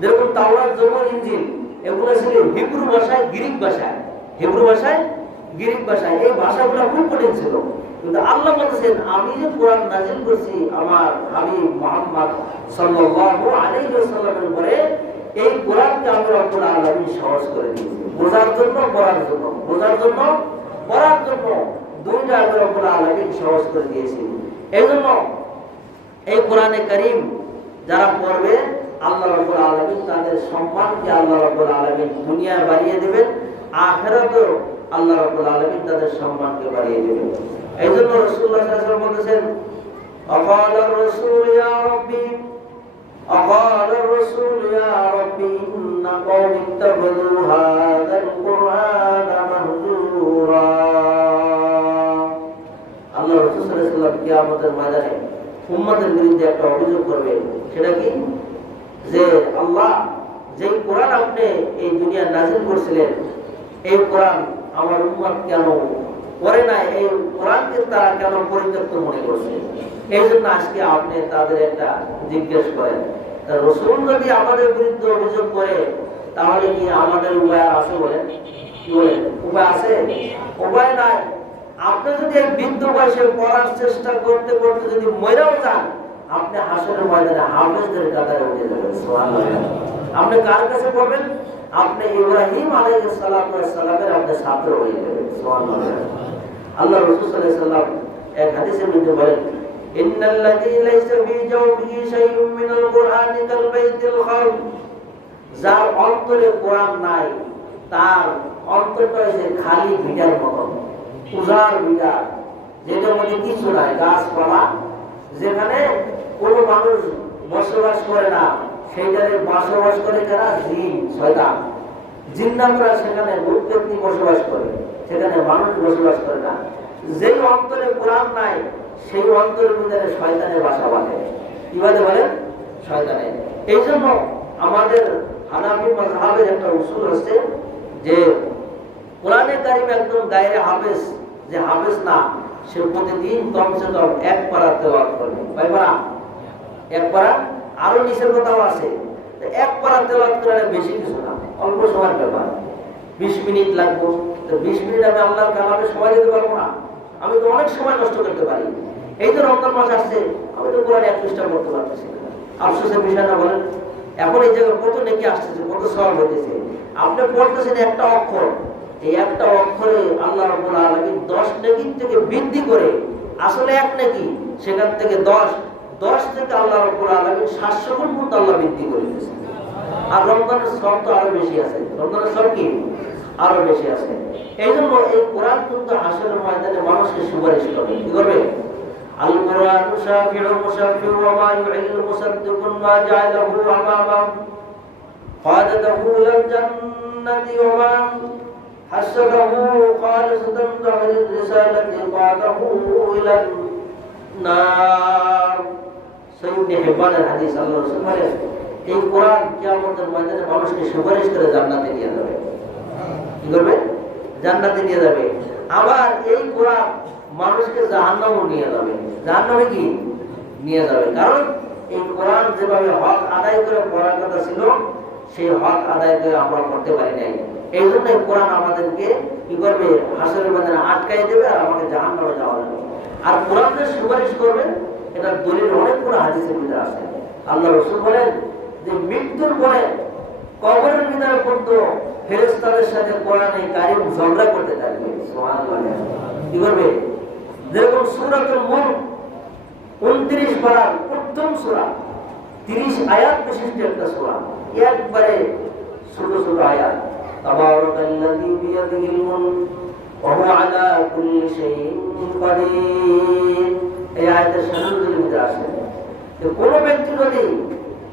যেরকম তাওরাত, জবুর, ইনজিল এগুলো ছিল হিব্রু ভাষায়, গ্রিক ভাষায়। হিব্রু ভাষায়, গ্রিক ভাষায়। এই ভাষাগুলো খুব কঠিন ছিল, কিন্তু আল্লাহ বলেছেন আমি যে কোরআন নাযিল করছি আমার হাবিব মুহাম্মদ সাল্লাল্লাহু আলাইহি ওয়াসাল্লামের উপরে, এই কোরআনকে আমি রব্বুল আলামিন সহজ করে দিয়েছি বোঝার জন্য, পড়ার জন্য। বোঝার জন্য, পড়ার জন্য দুইটা আমি রব্বুল আলামিন সহজ করে দিয়েছি। এইজন্য এই কোরআনে কারীম যারা পড়বে আল্লাহ রাব্বুল আলামিন তাদের সম্মানকে আল্লাহ রাব্বুল আলামিন দুনিয়ায় বাড়িয়ে দিবেন, আখিরাতেও আল্লাহ রাব্বুল আলামিন তাদের সম্মানকে বাড়িয়ে দিবেন। এইজন্য রাসূলুল্লাহ সাল্লাল্লাহু আলাইহি ওয়াসাল্লাম বলেছেন আকালার রাসূল ইয়া রাব্বি আকালার রাসূল ইয়া রাব্বি ইন্না কওমি ইত্তাখাযু হাযাল কুরআনা মাহজুরা। আল্লাহ রাসূল সাল্লাল্লাহু আলাইহি ওয়াসাল্লাম কিয়ামতের ময়দানে উম্মতের বিরুদ্ধে একটা অভিযোগ করবে। সেটা কি? যে আল্লাহ যেই কোরআন আপনি এই দুনিয়া নাযিল করেছিলেন এই কোরআন আমার উম্মত কেন পড়ে না, এই কোরআনকে তারা কেন পরিত্যক্ত মনে করছে। এই জন্য আজকে আপনি তাদের একটা জিজ্ঞেস করেন। তা রাসূল যদি আমাদের বিরুদ্ধে অভিযোগ করে তাহলে কি আমাদের উপায় আছে? বলেন, কি বলেন? উপায় আছে? উপায় নাই। আপনি যদি এই বৃদ্ধ বয়সে পড়ার চেষ্টা করতে করতে যদি মরেও যান, আপনি হাসরের ময়দানে হাফেজদের কাতারে উঠে যাবেন। সুবহানাল্লাহ। আপনি কার কাছে পড়বেন? আপনি ইব্রাহিম আলাইহিস সালাতু ওয়াস সালামের আপনি ছাত্র হয়ে যাবেন। সুবহানাল্লাহ। আল্লাহ রাসূল সাল্লাল্লাহু আলাইহি ওয়াসাল্লাম এক হাদিসের মধ্যে বলেন ইন্নাল্লাযী লাইসা ফী জাওফিহি শাইউম মিনাল কুরআনি কাল বাইতিল খারব। যার অন্তরে কোরআন নাই তার অন্তরটা হচ্ছে খালি ভিটার মতো, উজাড় ভিটা, যেটার মধ্যে কিছু নাই, গাছপালা, যেখানে কোনো মানুষ বসবাস করে না, সেইটারে বসবাস করে যারা জিন, শয়তান। জিন্নাতরা সেখানে ভূত-পেত্নী বসবাস করে, সেখানে মানুষ বসবাস করে না। যেই অন্তরে কোরআন নাই সেই অন্তরের ভিতরে শয়তানের বাসা বাঁধে। কি বাঁধে বলেন? শয়তানের। এই জন্য আমাদের হানাফি মাযহাবের একটা উসুল আছে যে কোরআনে কারিম একদম গায়রে হাফেজ, যে হাফেজ না, সে প্রতিদিন কমসে কম এক পারা তেলাওয়াত করবে। কয় পারা? এক পারা। আরো নিচের কথাও আছে, এক পারা তেলাওয়াত করা বেশি কিছু না, অল্প সময়ের ব্যাপার। 20 মিনিট লাগবে, তো 20 মিনিট আমি আল্লাহর কালামে সময় দিতে পারবো না, আমি তো অনেক সময় নষ্ট করতে পারি। এই যে রমজান মাস আসছে, আমি তো কোরআন 1 পৃষ্ঠা পড়তে পারতেছি না, আফসোসের বিষয় না বলেন? এখন এই জায়গায় কত নেকি আসতেছে, কত সওয়াব হইতেছে। আপনি পড়তেছেন একটা অক্ষর, এই একটা অক্ষরে আল্লাহ রাব্বুল আলামিন 10 নেকির থেকে বৃদ্ধি করে, আসলে এক নেকি, সেখান থেকে 10 থেকে আল্লাহ রাব্বুল আলামিন 700 গুণ পর্যন্ত আল্লাহ বৃদ্ধি করে দিয়েছেন। আর রমজানের সওয়াব তো আরো বেশি আছে, রমজানের সওয়াব কি আরো বেশি আছে। এই জন্য এই কোরআন কিন্তু হাসরের ময়দানে মানুষকে সুপারিশ করবে। কি করবে? আল কোরআন শাফিউ মুশাফিউ ওয়া মা ইউইল মুসাদ্দিকুন মা জাআলাহু আমামা قادته إلى الجنة ومن حسبه خالصة ظهر الرسالة قاده إلى النار. সহিহ হিব্বানের হাদিস, আল্লাহর রাসূল বলেন এই কোরআন কিয়ামতের ময়দানে মানুষকে সুপারিশ করে জান্নাতে নিয়ে যাবে। কি করবে? জান্নাতে নিয়ে যাবে। আবার এই কোরআন মানুষকে জাহান্নামে নিয়ে যাবে। জাহান্নামে কি নিয়ে যাবে? কারণ এই কোরআন যেভাবে হক আদায় করে পড়ার কথা ছিল, সেই হক আদায় করে আমরা করতে পারি নাই। এই জন্য কোরআন আমাদেরকে কি করবে? হাসরের ময়দানে আটকাই দেবে আর আমাকে জাহান্নামে যাওয়া যাবে। আর কোরআন যে সুপারিশ করবে, এটা দলিল অনেকগুলো হাদিসের ভিতরে আছে। আল্লাহ রাসূল বলেন যে মৃত্যুর পরে কবরের ভিতরে পর্যন্ত ফেরেশতাদের সাথে কোরআনে কারীম ঝগড়া করতে থাকবে। সুবহানাল্লাহ। কি করবে? যেরকম সূরাতুল মুলক 29 পারার প্রথম সূরা, 30 আয়াত বিশিষ্ট একটা সূরা, একবারে ছোট ছোট আয়াত। তাবারাকাল্লাযী বিয়াদিহিল মুলক ওয়া হুয়া আলা কুল্লি শাইইন কাদির। এই আয়াতের সামনে যদি আসে যে কোন ব্যক্তি যদি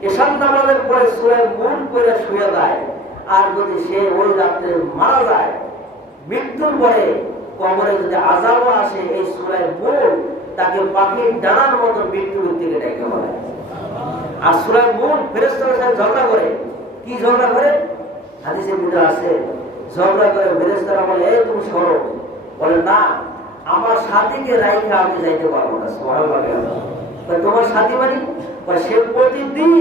এশার নামাজের পরে সূরা মুলক পড়ে শুয়ে যায়, আর যদি সে ওই রাতে মারা যায়, মৃত্যুর পরে কবরে যদি আযাবও আসে, এই সূরা মুলক তাকে পাখির ডানার মতো মৃত্যুর দিকে ডেকে বলে। আর সূরা মুলক ফেরেশতাদের সাথে ঝগড়া করে। কি ঝগড়া করে? হাদিসের ভিতরে আছে, ঝগড়া করে ফেরেশতারা বলে এই তুমি সরো, বলে না আমার সাথীকে রাইখা আমি যাইতে পারবো না। সুবহানাল্লাহ। তোমার সাথী মানে? সে প্রতিদিন,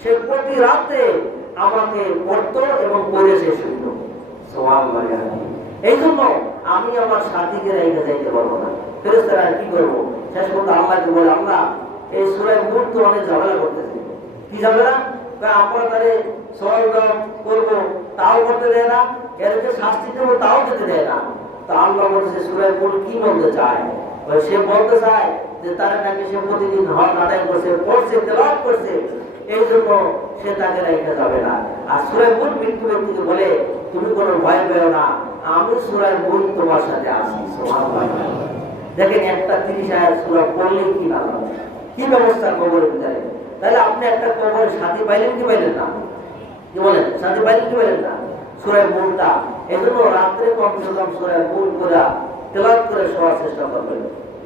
সে প্রতি রাতে আমাকে পড়তো এবং পড়ে শেষ হইত। সুবহানাল্লাহ। এই জন্য আমি আমার সাথীকে রাইখা যাইতে পারবো না। ফেরেশতারা কি করবো? শেষ পর্যন্ত আল্লাহকে বলে আল্লাহ এই সূরা মুলক তো অনেক ঝামেলা করতেছে। কি ঝামেলা? আমরা তাহলে সওয়াব করবো তাও করতে দেয় না, এর যে শাস্তি দেবো তাও দিতে দেয় না। তা আল্লাহ বলছে সূরা মুলক কি বলতে চায়? সে বলতে চায় যে তারা নাকি সে প্রতিদিন হক আদায় করছে, পড়ছে, তেলাওয়াত করছে, এই জন্য সে তাকে রাইখা যাবে না। আর সূরা মুলক মৃত্যু ব্যক্তিকে বলে তুমি কোনো ভয় পেও না, আমি সূরা মুলক তোমার সাথে আছি। সুবহানাল্লাহ। দেখেন একটা 30 আয়াত সূরা পড়লে কি লাভ, কি ব্যবস্থা কবরের ভিতরে। তাহলে আপনি একটা কবরের সাথী পাইলেন কি পাইলেন না? কি বলেন? সাথী পাইলেন কি পাইলেন না? সূরা মুলকটা এজন্য রাতে কমসে কম সূরা মুলক করে তেলাওয়াত করে শোয়ার চেষ্টা করবেন।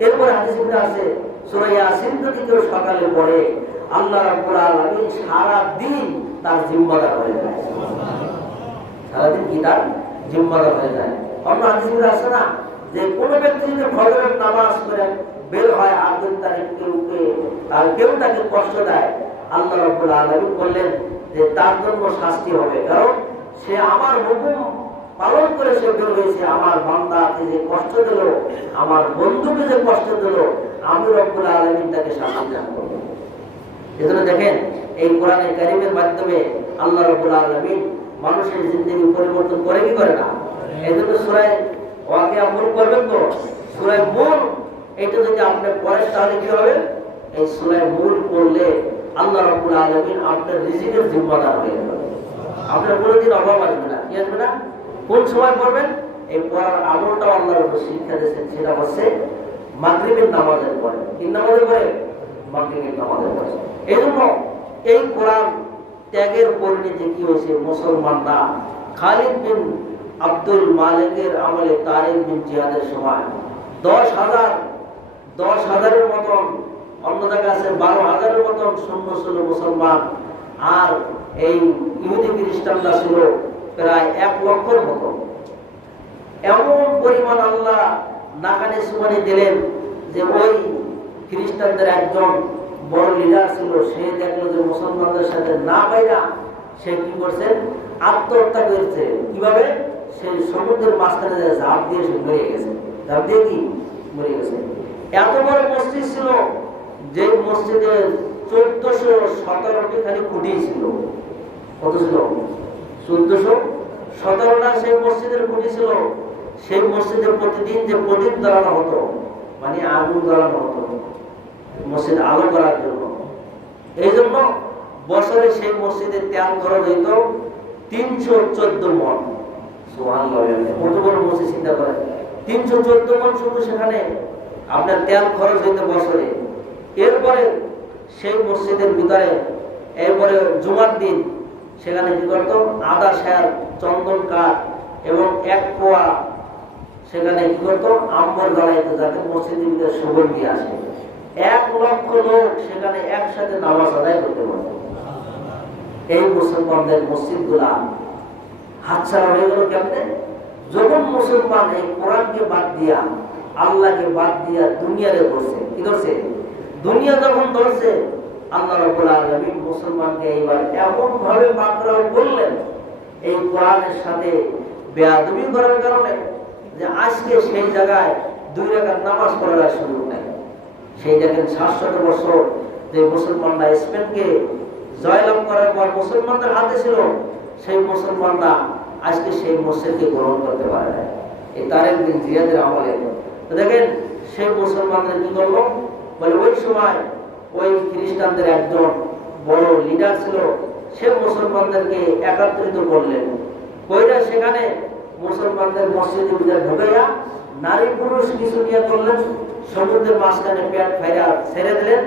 এরপরে হাদিসে আছে সূরা ইয়াসিন যদি কেউ সকালে পড়ে, আল্লাহ রাব্বুল আলামিন সারা দিন তার জিম্মাদার হয়ে যায়। সারা দিন কি তার জিম্মাদার হয়ে যায়। অন্য হাদিসে আছে না যে কোন ব্যক্তি যদি ফজরের নামাজ পড়ে বের হয়, আর যদি কেউ তাকে কষ্ট দেয়, আল্লাহ রাব্বুল আলামিন বললেন যে তার জন্য শাস্তি হবে, কারণ সে আমার হুকুম পালন করে সে বের হয়েছে। আমার বান্দাকে যে কষ্ট দিল, আমার বন্ধুকে যে কষ্ট দিল, আমি রব্বুল আলামিন তাকে শাস্তি দান করব। এজন্য দেখেন এই কোরআনে কারীমের মাধ্যমে আল্লাহ রাব্বুল আলামিন মানুষের জিন্দেগি পরিবর্তন করে কি করে না? এজন্য সূরা ওয়াকিয়া মুলক করবেন তো, সূরা মুলক এটা যদি আপনি পড়েন তাহলে কি হবে? এই সূরা মুলক পড়লে আল্লাহ রাব্বুল আলামিন আপনার রিজিকের জিম্মাদার হয়ে যাবে। আপনার কোনোদিন অভাব আসবে না। কি আসবে না? কোন সময় পড়বেন? এই পড়ার আমলটাও আল্লাহর উপর শিক্ষা দিয়েছেন, সেটা হচ্ছে মাগরিবের নামাজের পরে। কি নামাজের পরে? মাগরিবের নামাজের পরে। এই জন্য এই কোরআন ত্যাগের পরিণতি কি হয়েছে? মুসলমানরা খালিদ বিন আব্দুল মালিকের আমলে তারিক বিন জিয়াদের সময় 10,000-10,000-এর মতন, অন্য জায়গায় আছে 12,000-এর মতন সৈন্য ছিল মুসলমান, আর এই ইহুদি খ্রিস্টানরা ছিল প্রায় 1 লক্ষের মতো। এমন পরিমাণ আল্লাহ নাকানি সুমানি দিলেন যে ওই খ্রিস্টানদের একজন বড় লিডার ছিল, সে দেখলো যে মুসলমানদের সাথে না পাইরা সে কি করছে, আত্মহত্যা করেছে। কিভাবে? সেই সমুদ্রের মাঝখানে ঝাঁপ দিয়ে সে মরে গেছে। ঝাঁপ দিয়ে কি মরে গেছে। এত বড় মসজিদ ছিল, যে মসজিদে 1417টি খালি খুঁটি ছিল। কত ছিল? 1417টা সেই মসজিদের খুঁটি ছিল। সেই মসজিদে প্রতিদিন যে প্রদীপ জ্বালানো হতো, মানে আগুন জ্বালানো হতো মসজিদ আলো করার জন্য। এই জন্য বছরে সেই মসজিদে তেল খরচ হইত 314 মণ। কত বড় মসজিদ চিন্তা করেন, 314 মণ শুধু সেখানে আপনার তেল খরচ হইত বছরে। এরপরে সেই মসজিদের ভিতরে এরপরে জুমার দিন সেখানে কি করত, আদা শের, চন্দন কাঠ এবং 1 পোয়া সেখানে কি করতো, আম্বর জ্বালাইতো, যাতে মসজিদের ভিতরে সুগন্ধি আসে। 1 লক্ষ লোক সেখানে একসাথে নামাজ আদায় করতে পারত। এই মুসলমানদের মসজিদগুলা হাতছাড়া হয়ে গেল কেমনে? যখন মুসলমান এই কোরআনকে বাদ দিয়া, আল্লাহকে বাদ দিয়া দুনিয়ারে ধরছে। কি ধরছে? দুনিয়া যখন ধরছে, আল্লাহ রাব্বুল আলামিন মুসলমানকে এইবার এমন ভাবে পাকড়াও করলেন এই কোরআনের সাথে বেয়াদবি করার কারণে, যে আজকে সেই জায়গায় 2 রাকাত নামাজ পড়ার সুযোগ নাই। সেই দেখেন 700 বছর যে মুসলমানরা স্পেনকে জয়লাভ করার পর মুসলমানদের হাতে ছিল, সেই মুসলমানরা আজকে সেই মসজিদকে গ্রহণ করতে পারে না। এই তারিক বিন জিয়াদের আমলে দেখেন সেই মুসলমানদের কি করলো, বলে ওই সময় ওই খ্রিস্টানদের একজন বড় লিডার ছিল, সে মুসলমানদেরকে একত্রিত করলেন। কইরা সেখানে মুসলমানদের মসজিদের ভিতরে ঢুকাইয়া নারী পুরুষ কিছু নিয়ে করলেন, সমুদ্রের মাঝখানে পেট ফাইরা ছেড়ে দিলেন,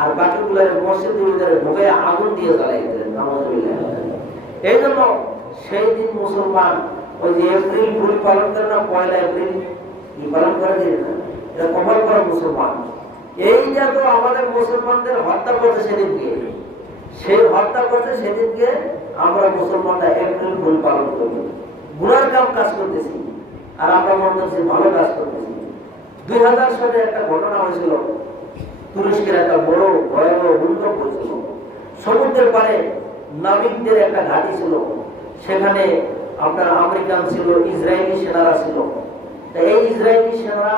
আর বাকিগুলো মসজিদের ভিতরে ঢুকাইয়া আগুন দিয়ে জ্বালাই দিলেন। এই জন্য সেই দিন মুসলমান ওই যে এপ্রিল ফুল পালন করে না, 1 এপ্রিল কি পালন করে দিলেন না, এটা কবল করা মুসলমান। এইটা তো আমাদের মুসলমানদের হত্যা করছে সেদিনকে, সেই হত্যা করছে সেদিনকে আমরা মুসলমানরা এপ্রিল ফুল পালন করি। গুনার কাজ করতেছি, আর আমরা মনে করছি ভালো কাজ করতেছি। 2000 সালে একটা ঘটনা হয়েছিল, তুরস্কের একটা বড় ভয়াবহ ভূমিকম্প হয়েছিল। সমুদ্রের পারে নাবিকদের একটা ঘাঁটি ছিল, সেখানে আপনার আমেরিকান ছিল, ইসরায়েলি সেনারা ছিল। এই ইসরায়েলি সেনারা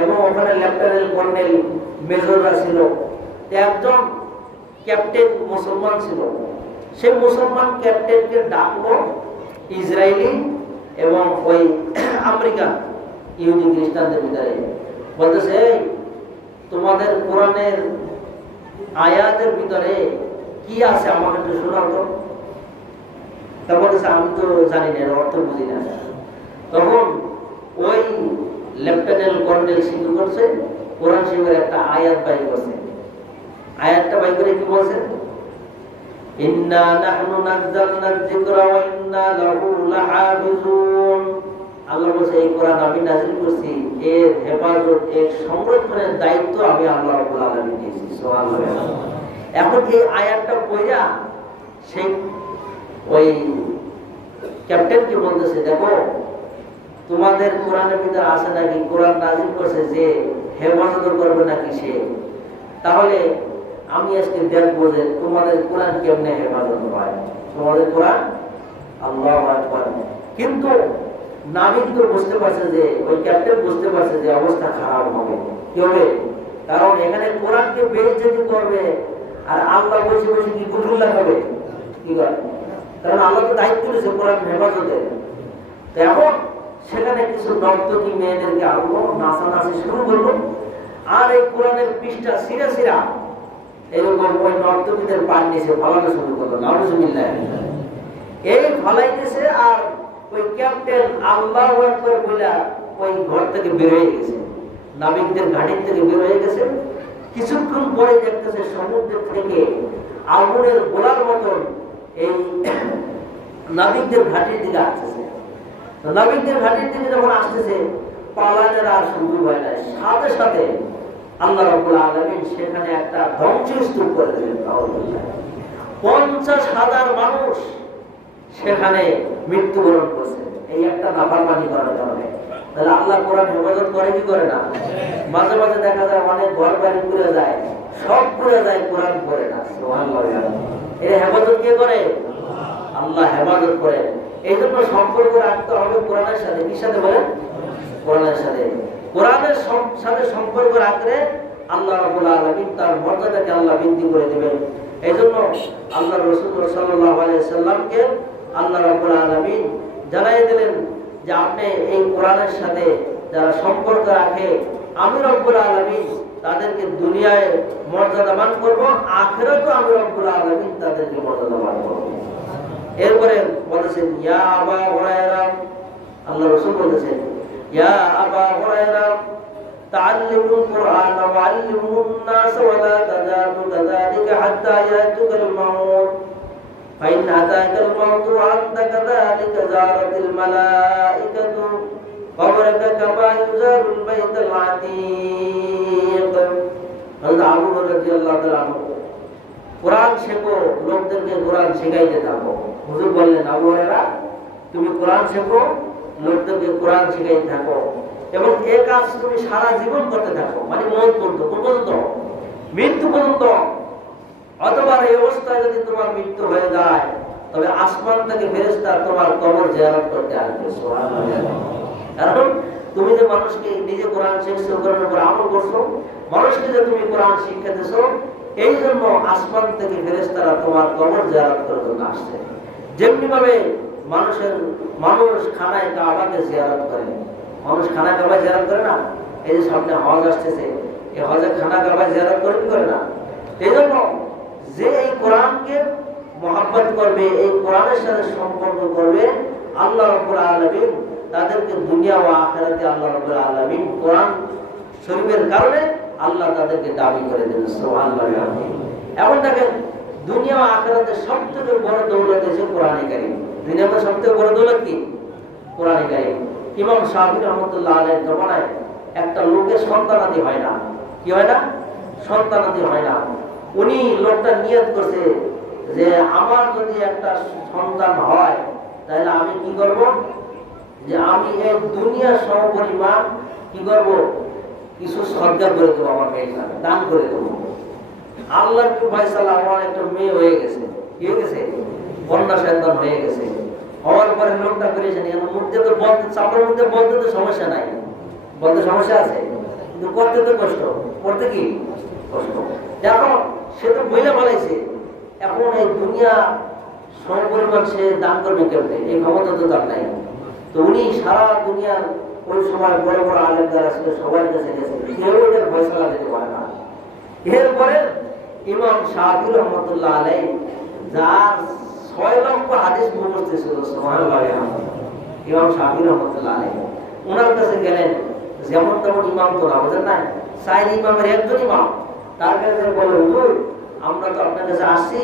এবং ওখানে লেফটেন্যান্ট কর্নেল মেজররা ছিল। একজন ক্যাপ্টেন মুসলমান ছিল, সেই মুসলমান ক্যাপ্টেনকে ডাকলো ইসরায়েলি এবং ওই আমেরিকান ইহুদি খ্রিস্টানদের ভিতরে, বলতেছে তোমাদের কোরআনের আয়াতের ভিতরে কি আছে আমাকে একটু শোনাও তো। তা বলতেছে আমি তো জানি না, অর্থ বুঝি না। তখন ওই লেফটেন্যান্ট কর্নেল সিদ্ধ করছে, কোরআন শরীফের একটা আয়াত বাইর করছে। আয়াতটা বাইর করে কি বলছে, ইন্না নাহনু নাযালনা যিকরা ওয়া ইন্না লাহু লাহাফিজুন। আল্লাহ বলেছে এই কোরআন আমি নাযিল করছি, এর হেফাজত, এর সংরক্ষণের দায়িত্ব আমি আল্লাহ রাব্বুল আলামিন দিয়েছি। সুবহানাল্লাহ। এখন এই আয়াতটা পড়া সেই ওই ক্যাপ্টেনকে বলতেছে, দেখো তোমাদের কোরআনের ভিতরে আছে নাকি কোরআন নাযিল করছে যে হেফাজত করবে নাকি সে, তাহলে আমি আজকে দেখবো যে তোমাদের কোরআন কেমনে হেফাজত হয়। তোমাদের কোরআন আল্লাহু আকবার। কিন্তু নাবিক তো বুঝতে পারছে যে, ওই ক্যাপ্টেন বুঝতে পারছে যে অবস্থা খারাপ হবে। কি হবে? কারণ এখানে কোরআনকে বেইজ্জতি করবে, আর আল্লাহ বসে বসে কি গুলগুল লাগাবে, কি করে? কারণ আল্লাহ তো দায়িত্ব দিয়েছে কোরআন হেফাজতের। এখন সেখানে কিছু নর্তকী মেয়েদেরকে আনলো, নাচানাচি শুরু করলো, আর এই কোরআনের পৃষ্ঠা সিরা সিরা এরকম ওই নর্তকীদের পান নিচে ফালানো শুরু করলো। নাউজুবিল্লাহ। এই ফালাইতেছে, আর ওই ক্যাপ্টেন আল্লাহু আকবার বলে ওই ঘর থেকে বের হয়ে গেছে, নাবিকদের ঘাঁটি থেকে বের হয়ে গেছে। কিছুক্ষণ পরে দেখতেছে সমুদ্র থেকে আগুনের গোলার মতন এই নাবিকদের ঘাটির দিকে আসতেছে। তো নাবিকদের ঘাটির দিকে যখন আসতেছে, পালানের আর সুযোগ হয় না, সাথে সাথে আল্লাহ রাব্বুল আলামিন সেখানে একটা ধ্বংসস্তূপ করে দিলেন। 50,000 মানুষ সেখানে মৃত্যুবরণ করছে এই একটা নাফরমানি করার কারণে। তাহলে আল্লাহ কোরআন হেফাজত করে কি করে না? মাঝে মাঝে দেখা যায় অনেক ঘর বাড়ি পুড়ে যায়, সব পুড়ে যায়, কোরআন পড়ে না। সুবহানাল্লাহ। এর হেফাজত কে করে? আল্লাহ হেফাজত করে। এই জন্য সম্পর্ক রাখতে হবে কোরআনের সাথে। কি সাথে বলেন? কোরআনের সাথে। কোরআনের সাথে সম্পর্ক রাখলে আল্লাহ রাব্বুল আলামিন তার মর্যাদাকে আল্লাহ বৃদ্ধি করে দিবেন। এই জন্য আল্লাহ রাসূল সাল্লাল্লাহু আলাইহি সাল্লামকে আল্লাহ রাব্বুল আলামিন জানাই দিলেন যে আপনি এই কোরআনের সাথে যারা সম্পর্ক রাখে আমি রব্বুল আলামিন তাদেরকে দুনিয়ায় মর্যাদাবান করব, আখিরাতেও আমি রব্বুল আলামিন তাদেরকে মর্যাদাবান করব। এরপরে বলেছেন ইয়া আবা হুরায়রা, আল্লাহ রাসূল বলেছেন ইয়া আবা হুরায়রা তাআল্লামুল কুরআন ওয়া আল্লিমুন নাস ওয়া লা তাজালু কাযালিকা হাত্তা ইয়াতুকাল মাউত ফাইন আতাকাল মাউত ওয়া আনতা কাযালিকা জারাতিল মালাইকাতু কবরকা কামা ইউজারুল বাইতুল আতীক। হযরত আবু হুরায়রা রাদিয়াল্লাহু তাআলা কোরআন শেখো, লোকদেরকে কোরআন শেখাইতে থাকো। হুজুর বললেন আবু হুরায়রা তুমি কোরআন শেখো, লোকদেরকে কোরআন শেখাইতে থাকো এবং এই কাজ তুমি সারা জীবন করতে থাকো, মানে মৌত পর্যন্ত, মৃত্যু পর্যন্ত। অথবা এই অবস্থায় যদি তোমার মৃত্যু হয়ে যায় তবে আসমান থেকে ফেরেশতা তোমার কবর জিয়ারত করতে আসবে। সুবহানাল্লাহ। কারণ তুমি যে মানুষকে নিজে কোরআন শিখছো, কোরআনের উপর আমল করছো, মানুষকে যে তুমি কোরআন শিক্ষা দিছো, এই জন্য আসমান থেকে ফেরেশতারা তোমার কবর জিয়ারত করার জন্য আসছে। যেমনি ভাবে মানুষ খানায় কাবাকে জিয়ারত করে, মানুষ খানা কাবা জিয়ারত করে না? এই যে সামনে হজ আসতেছে, এই হজে খানা কাবা জিয়ারত করে কি করে না? এই জন্য যে এই কোরআনকে মহব্বত করবে, এই কোরআনের সাথে সম্পর্ক করবে, আল্লাহ রাব্বুল আলামিন তাদেরকে দুনিয়া ও আখিরাতে আল্লাহ রাব্বুল আলামিন কোরআন শরীফের কারণে আল্লাহ তাদেরকে দাবি করে দেন। সুবহানাল্লাহ। এখন দেখেন দুনিয়া ও আখিরাতে সবথেকে বড় দৌলত হচ্ছে কোরআন কারীম। দুনিয়াতে সবথেকে বড় দৌলত কি? কোরআন কারীম। ইমাম শাফিঈ রাহমাতুল্লাহ আলাইহির জমানায় একটা লোকের সন্তানাদি হয় না। কি হয় না? সন্তানাদি হয় না। উনি লোকটা নিয়ত করছে যে আমার যদি একটা সন্তান হয় তাহলে আমি কি করব, যে আমি এই দুনিয়া সমপরিমাণ কি করব, কিছু সদকা করে দেবো, আমার মেয়েকে দান করে দেবো। আল্লাহর কি ফয়সালা, আমার একটা মেয়ে হয়ে গেছে, কি হয়ে গেছে? কন্যা সন্তান হয়ে গেছে। হওয়ার পরে লোকটা করেছেন, মধ্যে তো বলতে, চাপড়ের মধ্যে বলতে তো সমস্যা নাই, বলতে সমস্যা আছে, কিন্তু করতে তো কষ্ট, করতে কি কষ্ট। এখন সে তো বইলে বলাইছে, এখন এই দুনিয়া সমপরিমাণ সে দান করবে কেমনে? এই ক্ষমতা তো তার নাই। তো উনি সারা দুনিয়ার ওই সময় বড় বড় আলেম যারা ছিল সবার কাছে গেছে, কেউ এদের ফয়সালা দিতে পারে না। এরপরে ইমাম শাফিঈ রাহমাতুল্লাহ আলাইহি যার 6 লক্ষ হাদিস মুখস্থ ছিল, সুবহানাল্লাহ, ইমাম শাফিঈ রাহমাতুল্লাহ আলাইহি ওনার কাছে গেলেন। যেমন তেমন ইমাম তো না, বুঝেন না, 4 ইমামের একজন ইমাম। তার কাছে বলে হুজুর আমরা তো আপনার কাছে আসছি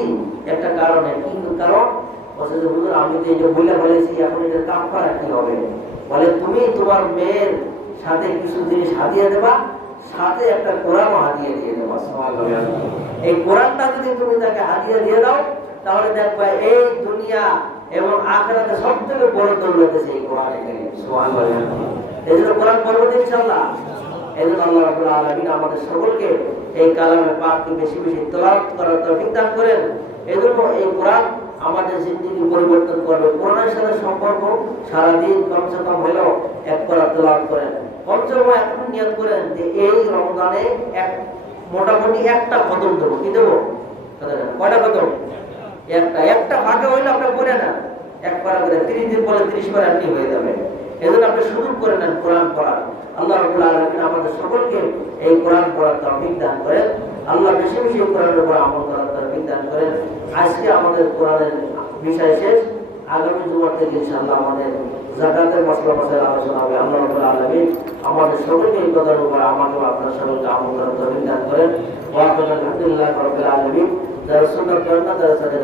একটা কারণে। কি কারণ? বলছে যে হুজুর আমি তো এই যে বইলা বলেছি, এখন এটার কাফারা কি হবে? বলে তুমি তোমার মেয়ের সাথে কিছু জিনিস হাদিয়া দেবা, সাথে একটা কোরআনও হাদিয়া দিয়ে দেবা। সুবহানাল্লাহ। এই কোরআনটা যদি তুমি তাকে হাদিয়া দিয়ে দাও তাহলে দেখবা এই দুনিয়া এবং আখিরাতে সবথেকে বড় দৌলত আছে এই কোরআনে কারীম। সুবহানাল্লাহ। এই জন্য কোরআন পড়ব ইনশাআল্লাহ। এই জন্য আল্লাহ রাব্বুল আলামিন আমাদের সকলকে এই কালামে পাককে বেশি বেশি তেলাওয়াত করার তৌফিক দান করেন। এই জন্য এই কোরআন আমাদের জিন্দেগি পরিবর্তন করবে। কোরআনের সাথে সম্পর্ক সারাদিন কমসে কম হলেও এক করা তেলাওয়াত করেন। কমসে কম এখন নিয়ত করেন যে এই রমজানে মোটামুটি একটা খতম দেবো। কি দেবো? কয়টা খতম? একটা ফাঁকে হইলে আপনার পড়ে না, এক পারা করে 30 দিন পরে 30 পারা আপনি হয়ে যাবে। এই জন্য আপনি শুরু করে নেন কোরআন পড়া। আল্লাহ রাব্বুল আলামিন আমাদের সকলকে এই কোরআন পড়ার তৌফিক দান করেন। আল্লাহ বেশি বেশি কোরআনের উপর আমল করার তৌফিক দান করেন। আজকে আমাদের কোরআনের বিষয় শেষ। আগামী জুমার থেকে ইনশাআল্লাহ আমাদের যাকাতের মাসলা আলোচনা হবে। আল্লাহ রাব্বুল আলামিন আমাদের সকলকে এই কথার উপর আমাকে আপনার সকলকে আমল করার তৌফিক দান করেন। ওয়া আলহামদুলিল্লাহি রাব্বিল আলামিন। যারা সুন্নাত করেন না তারা সাথে